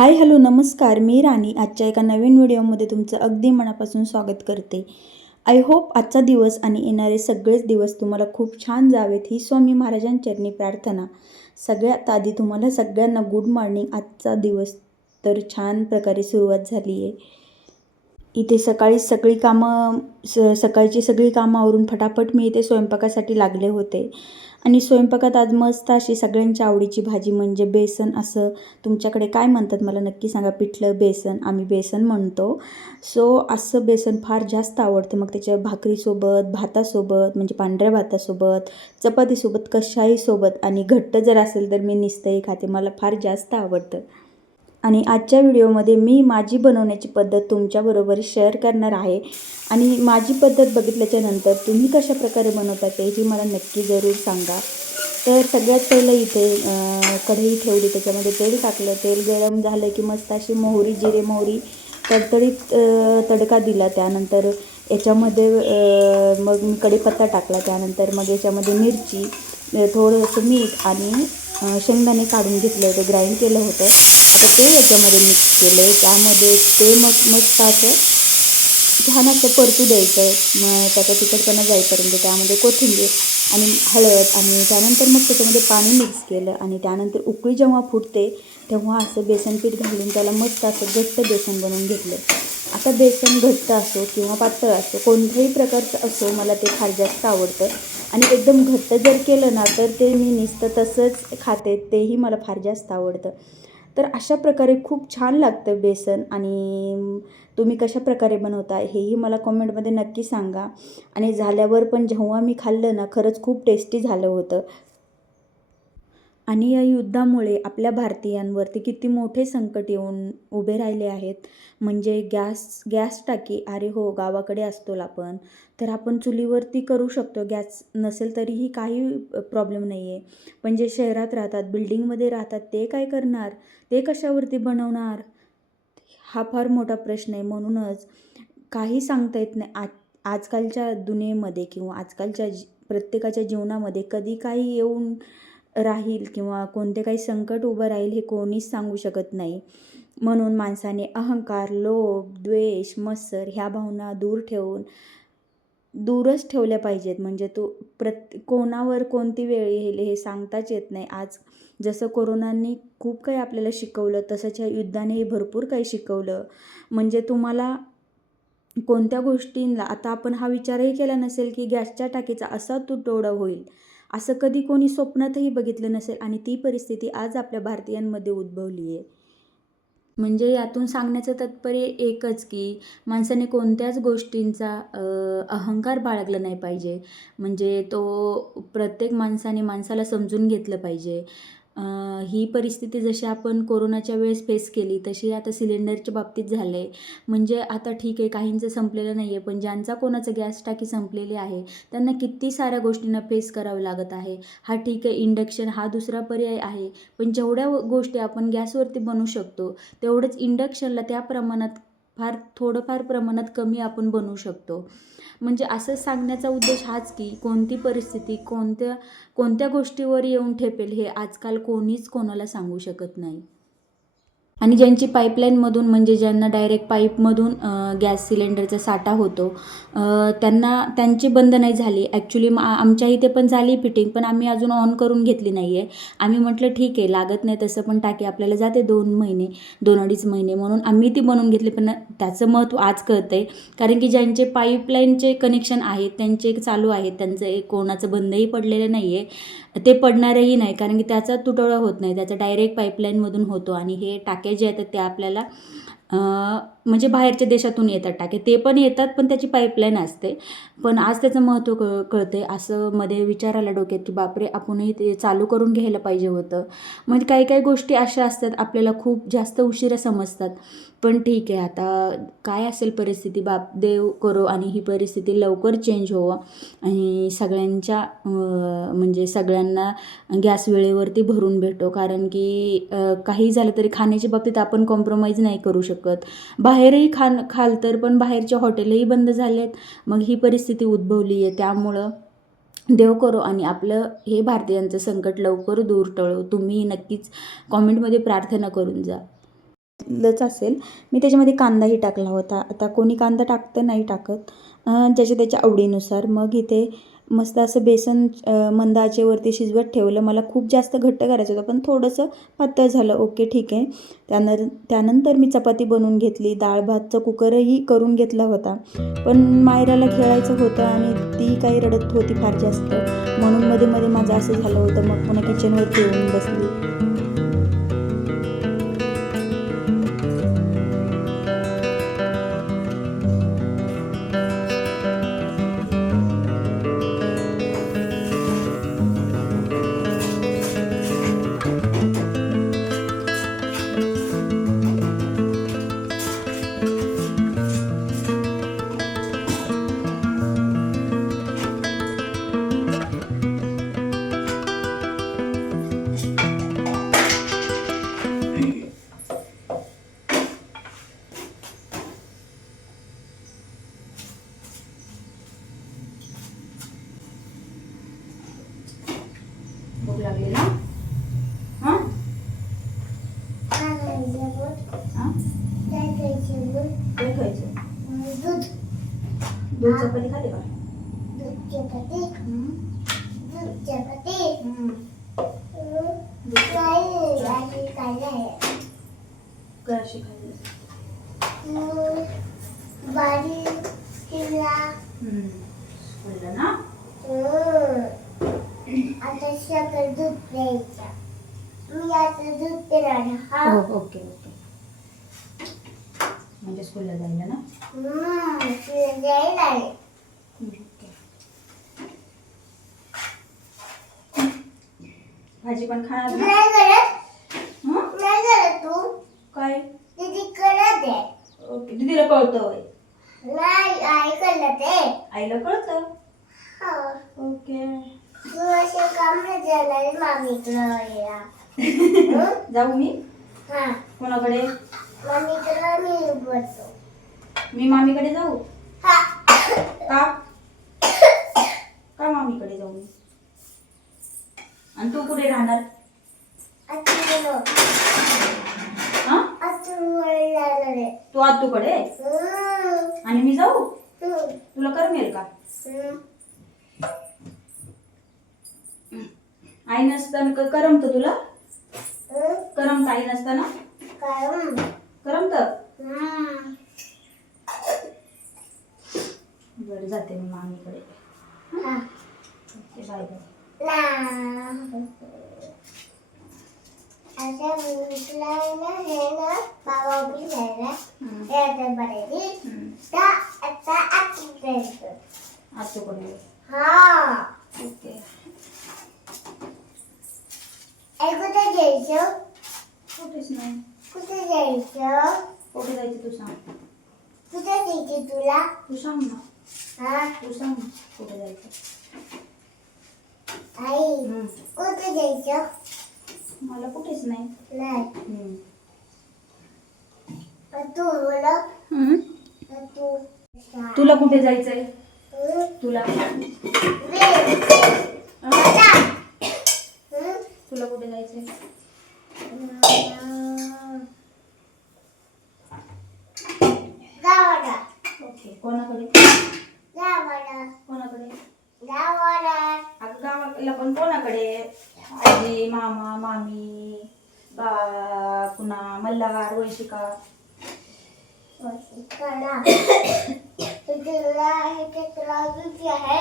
Hi hello नमस्कार, मी राणी आजच्या एका नवीन व्हिडिओमध्ये तुमचं अगदी मनापासून स्वागत करते. आय होप आजचा दिवस आणि येणारे सगळेच दिवस तुम्हाला खूप छान जावेत ही स्वामी महाराजांचरणी प्रार्थना. सगळ्यात आधी तुम्हाला सगळ्यांना गुड मॉर्निंग. आजचा दिवस तर छान प्रकारे सुरुवात झाली आहे. इथे सकाळची सगळी कामं आवरून फटाफट मी इथे स्वयंपाकासाठी लागले होते. आणि स्वयंपाकात आज मस्त अशी सगळ्यांच्या आवडीची भाजी म्हणजे बेसन. असं तुमच्याकडे काय म्हणतात मला नक्की सांगा. पिठलं बेसन, आम्ही बेसन म्हणतो. असं बेसन फार जास्त आवडतं. मग त्याच्या भाकरीसोबत, भातासोबत म्हणजे पांढऱ्या भातासोबत, चपातीसोबत, कशाही सोबत. आणि घट्ट जर असेल तर मी नुसतंही खाते, मला फार जास्त आवडतं. आणि आजच्या व्हिडिओमध्ये मी माझी बनवण्याची पद्धत तुमच्याबरोबर शेअर करणार आहे. आणि माझी पद्धत बघितल्याच्यानंतर तुम्ही कशा प्रकारे बनवता तेही मला नक्की जरूर सांगा. तर सगळ्यात पहिलं इथे कढई ठेवली, त्याच्यामध्ये तेल टाकलं. तेल गरम झालं की मस्त अशी जिरे मोहरी तडतडीत तडका दिला. त्यानंतर याच्यामध्ये मग मी कढीपत्ता टाकला. त्यानंतर मग याच्यामध्ये मिरची, थोडंसं मीठ आणि शेंगदाणे काढून घेतले होते, ग्राइंड केलं होतं. आता ते याच्यामध्ये मिक्स केलं. त्यामध्ये ते मग मस्त असं छान असं परतू द्यायचं. मग त्याचा तिखटपणा जाईपर्यंत. त्यामध्ये कोथिंबीर आणि हळद आणि त्यानंतर मग त्याच्यामध्ये पाणी मिक्स केलं. आणि त्यानंतर उकळी जेव्हा फुटते तेव्हा असं बेसन पीठ घालून त्याला मस्त असं घट्ट बेसन बनवून घेतलं. आता बेसन घट्ट असो किंवा पातळ असो, कोणत्याही प्रकारचं असो, मला ते फार जास्त आवडतं. आणि एकदम घट्ट जर केलं ना तर ते मी नुसतं तसंच खाते, तेही मला फार जास्त आवडतं. तर अशा प्रकारे खूप छान लागतं बेसन. आणि तुम्ही कशा प्रकारे बनवता हेही मला कॉमेंटमध्ये नक्की सांगा. आणि झाल्यावर पण जेव्हा मी खाल्लं ना, खरंच खूप टेस्टी झालं होतं. आणि या युद्धामुळे आपल्या भारतीयांवरती किती मोठे संकट येऊन उभे राहिले आहेत. म्हणजे गॅस टाकी, अरे हो, गावाकडे असतो आपण तर आपण चुलीवरती करू शकतो. गॅस नसेल तरीही काही प्रॉब्लेम नाही आहे. पण जे शहरात राहतात, बिल्डिंगमध्ये राहतात, ते काय करणार? ते कशावरती बनवणार? हा फार मोठा प्रश्न आहे. म्हणूनच काही सांगता येत नाही. आजकालच्या दुनियेमध्ये किंवा आजकालच्या प्रत्येकाच्या जीवनामध्ये कधी काही येऊन राहील किंवा कोणते काही संकट उभं राहील हे कोणीच सांगू शकत नाही. म्हणून माणसाने अहंकार, लोभ, द्वेष, मत्सर ह्या भावना दूरच ठेवल्या पाहिजेत. म्हणजे कोणावर कोणती वेळ येईल हे सांगताच येत नाही. आज जसं कोरोनाने खूप काही आपल्याला शिकवलं, तसंच ह्या युद्धानेही भरपूर काही शिकवलं. म्हणजे तुम्हाला कोणत्या गोष्टींना आता आपण हा विचारही केला नसेल की गॅसच्या टाकीचा असा तुटवडा होईल, असं कधी कोणी स्वप्नातही बघितलं नसेल. आणि ती परिस्थिती आज आपल्या भारतीयांमध्ये उद्भवली आहे. म्हणजे यातून सांगण्याचं तात्पर्य एकच की माणसाने कोणत्याच गोष्टींचा अहंकार बाळगला नाही पाहिजे. म्हणजे प्रत्येक माणसाला समजून घेतलं पाहिजे. ही परिस्थिती जशी आपण कोरोनाच्या वेळेस फेस केली तशी आता सिलेंडरच्या बाबतीत झालं आहे. म्हणजे आता ठीक आहे, काहींचं संपलेलं नाही आहे, पण ज्यांचा कोणाचं गॅस टाकी संपलेली आहे त्यांना किती साऱ्या गोष्टींना फेस करावं लागत आहे. हा ठीक आहे, इंडक्शन हा दुसरा पर्याय आहे. पण जेवढ्या गोष्टी आपण गॅसवरती बनवू शकतो तेवढंच इंडक्शनला त्या प्रमाणात थोडंफार प्रमाणात कमी आपण बनवू शकतो. म्हणजे असं सांगण्याचा उद्देश हाच की कोणती परिस्थिती कोणत्या गोष्टीवर येऊन ठेपेल हे आजकाल कोणीच कोणाला सांगू शकत नाही. आणि ज्यांची पाईपलाईनमधून म्हणजे ज्यांना डायरेक्ट पाईपमधून गॅस सिलेंडरचा साठा होतो, त्यांची बंद नाही झाली. ॲक्च्युली आमच्या इथे पण झाली फिटिंग, पण आम्ही अजून ऑन करून घेतली नाही आहे. आम्ही म्हटलं ठीक आहे, लागत नाही तसं पण टाकी आपल्याला जाते 2-2.5 महिने म्हणून आम्ही ती बनवून घेतली. पण त्याचं महत्त्व आज कळतं आहे. कारण की ज्यांचे पाईपलाईनचे कनेक्शन आहेत त्यांचे चालू आहेत, त्यांचं कोणाचं बंदही पडलेलं नाही आहे, ते पडणारही नाही. कारण की त्याचा तुटवडा होत नाही, त्याचा डायरेक्ट पाईपलाईनमधून होतो. आणि हे टाक्या जे येतात ते आपल्याला म्हणजे बाहेरच्या देशातून येतात टाके, ते पण येतात पण त्याची पाईपलाईन असते. पण आज त्याचं महत्त्व कळतं आहे. असं मध्ये विचार आला डोक्यात की बापरे, आपणही ते चालू करून घ्यायला पाहिजे होतं. म्हणजे काही काही गोष्टी अशा असतात आपल्याला खूप जास्त उशिरा समजतात. पण ठीक आहे, आता काय असेल परिस्थिती, देव करो आणि ही परिस्थिती लवकर चेंज व्हावं आणि म्हणजे सगळ्यांना गॅस वेळेवरती भरून भेटो. कारण की काही झालं तरी खाण्याच्या बाबतीत आपण कॉम्प्रोमाइज नाही करू शकत. बाहेरही खाल तर पण बाहेरचे हॉटेलही बंद झालेत. मग ही परिस्थिती उद्भवली आहे. त्यामुळं देव करो आणि आपलं हे भारतीयांचं संकट लवकर दूर टळो. तुम्ही नक्कीच कॉमेंटमध्ये प्रार्थना करून जा. घेतलंच असेल मी. त्याच्यामध्ये कांदाही टाकला होता. आता कोणी कांदा टाकतं नाही टाकत, ज्याच्या त्याच्या आवडीनुसार. मग इथे मस्त असं बेसन मंद आचेवरती शिजवत ठेवलं. मला खूप जास्त घट्ट करायचं होतं पण थोडंसं पातळ झालं, ओके ठीक आहे. त्यानंतर मी चपाती बनवून घेतली. डाळ भातचा कुकरही करून घेतला होता, पण मायराला खेळायचं होतं आणि ती काही रडत होती फार जास्त, म्हणून मध्ये मध्ये माझं असं झालं होतं. मग पुन्हा किचनवरती येऊन बसली. भूक लागली ना? हां काय खायचं? दूध चपाती खाते का? कशी खायचं? ना आता सकाळ दूध प्यायचं. मी आता दूध पिणार. हा ओके ओके. म्हणजे स्कूलला जायला ना? तुला जायला आहे. भाजी पण खाणार ना? नाही करत तू. काय? दीदी करत आहे. ओके, दीदीला कळतं. नाही आई करत आहे. आईला कळतं. हो. ओके. तू असं काम नाही जाणार मामीकडे. जाऊ मी? हा कोणाकडे? मामीकडे मी बोलतो. मी मामीकडे जाऊ? हा का? का मामीकडे जाऊ मी? आणि तू कुठे राहणार? तू आतूकडे आणि मी जाऊ? तुला करमेल का? आई नसताना करमत तुला? करमत आई नसताना? करमत? बरं जाते मी मामीकडे. Bye bye. आता म्हटलं ना हे ना बाबा उभी झाला हे आता बरेली तर आता आतूकडे. हा ओके. कुठे जायचं? कुठेच नाही. कुठे जायचं? कुठे जायचं तू सांग. कुठे जायचं तुला? तू सांग ना. हा तू सांग ना कुठे जायचं. आई कुठे जायचं? मला कुठेच नाही. नाही तू बोला. तू तुला कुठे जायचंय? तुला तुला कुठे जायचंय? गावाला. ओके. कोणाकडे? गावाला. कोणाकडे? गावाला. अगं गावाला पण कोणाकडे? आजी, मामा, मामी, पुन्हा मल्हार, वैशिका. तुला हे तुला किती आहे?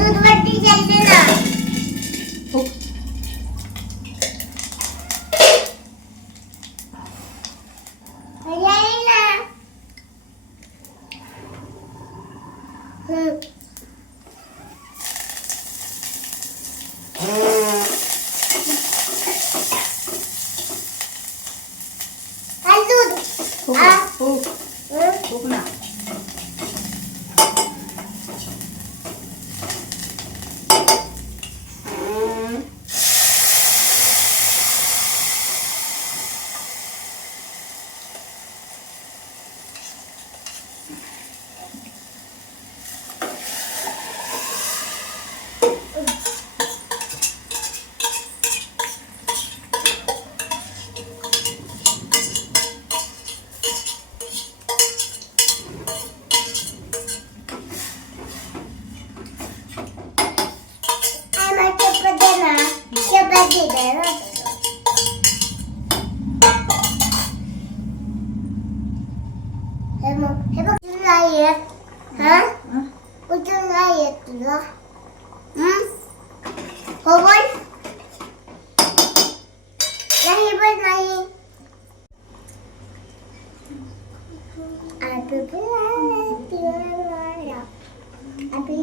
दूधवरती जायचे ना. तुला हो बोल नाही बोल नाही Happy birthday Happy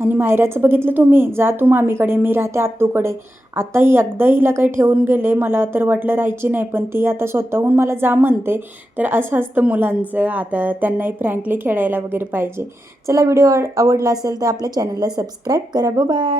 आणि मायराचं बघितलं तुम्ही, जा तू मामीकडे, मी राहते आत्तूकडे. आता एकदा हिला काही ठेवून गेले, मला तर वाटलं राहायची नाही, पण ती आता स्वतःहून मला जा म्हणते. तर असं असतं मुलांचं, आता त्यांनाही फ्रँकली खेळायला वगैरे पाहिजे. चला, व्हिडिओ आवडला असेल तर आपल्या चॅनलला सबस्क्राईब करा. बाय.